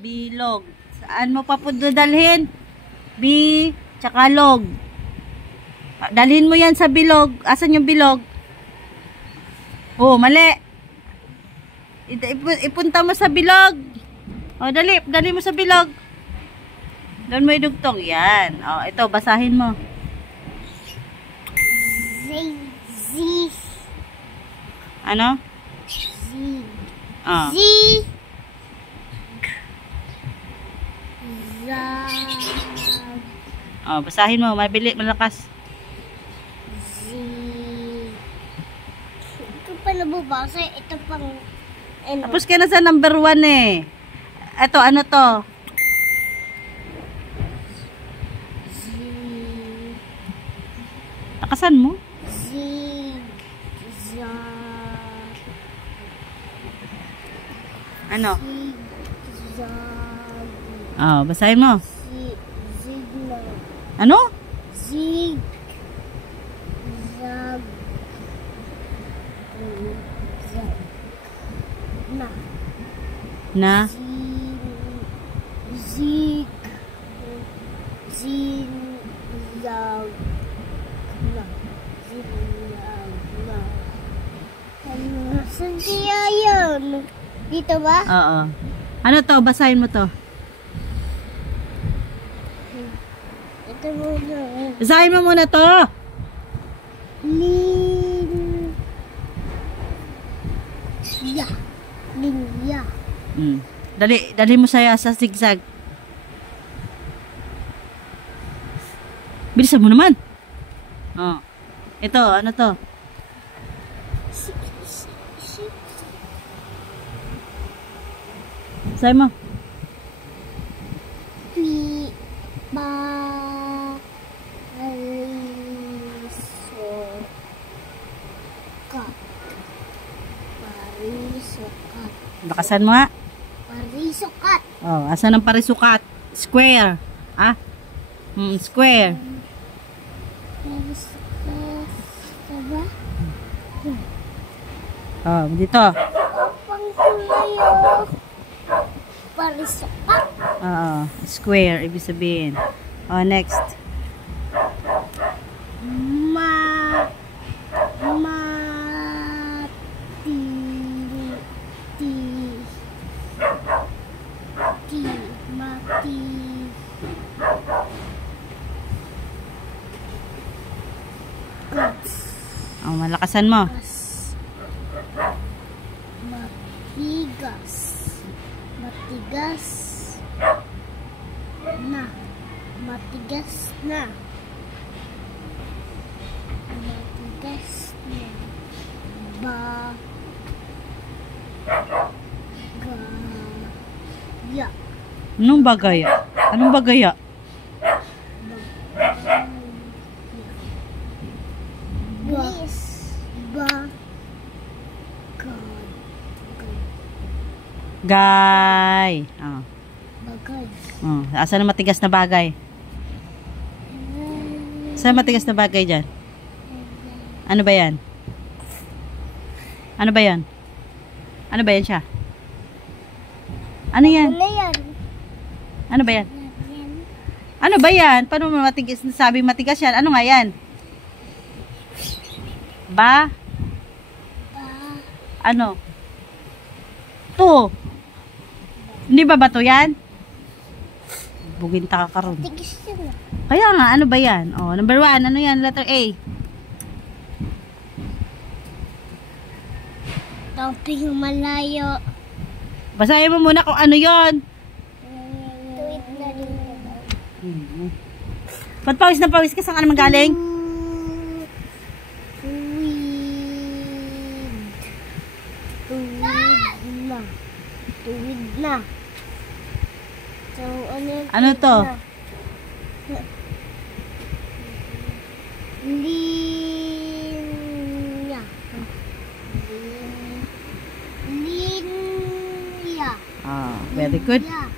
Bilog. Saan mo pa po dalhin? Tsaka log. Dalhin mo yan sa bilog. Asan yung bilog? Oh, mali. Ipunta mo sa bilog. Oh, dali mo sa bilog. Doon mo idugtong. Yan. Oh, ito, basahin mo. Z. Ano? Z. Oh. Z. Oh, basahin mo. Mabili, malakas. Z. Ito pa nababasa. Ito pang... Ano? Tapos ka na sa number 1 eh. Ito, ano to? Z. Takasan mo? Z. Z. Ano? Z. Oh, basahin mo. Ziglag. Ano? Zig. Zag. Zag. Na. Na? Zig. Zig. Zag. Na. Ziglag. Na. Saan kaya yun? Dito ba? Oo. Ano to? Basahin mo to. Ito muna. Basahin mo muna to. Linya. Linya. Dali mo sa zigzag. Bilisan mo naman. Oh. Ito, ano to? Basahin mo. Parisukat. Bakasan mo nga. Parisukat. Oh, asan ang parisukat? Square. Ah? Square. Parisukat. Diba? Oh, dito. Pang kulayo. Parisukat. Oo, square ibig sabihin. Oh, next. Mati. Oh, malakasan mo. Matigas. Matigas. Na. Matigas na. Matigas na. Gaya. Anong bagaya? Anong bagaya? Gay. Oh. Bagay. Oh, asan ang matigas na bagay? Saan matigas na bagay dyan? Ano ba yan? Ano ba yan? Ano ba yan siya? Ano yan? Ano yan? Ano ba yan? Ano ba yan? Paano mo matigas? Sabing matigas yan? Ano nga yan? Ano? To. Hindi ba bato yan? Buginta ka karon. Tigis yun na. Kaya nga, ano ba yan? Oh, number 1, ano yan? Letter A. Topping malayo. Basahin mo muna kung ano yon. Tuwid na rin. Ba't pawis na pawis ka? Saan ka naman galing? Tuwid na. So, ano to? Linya. Linya. Ah, very good. Linya.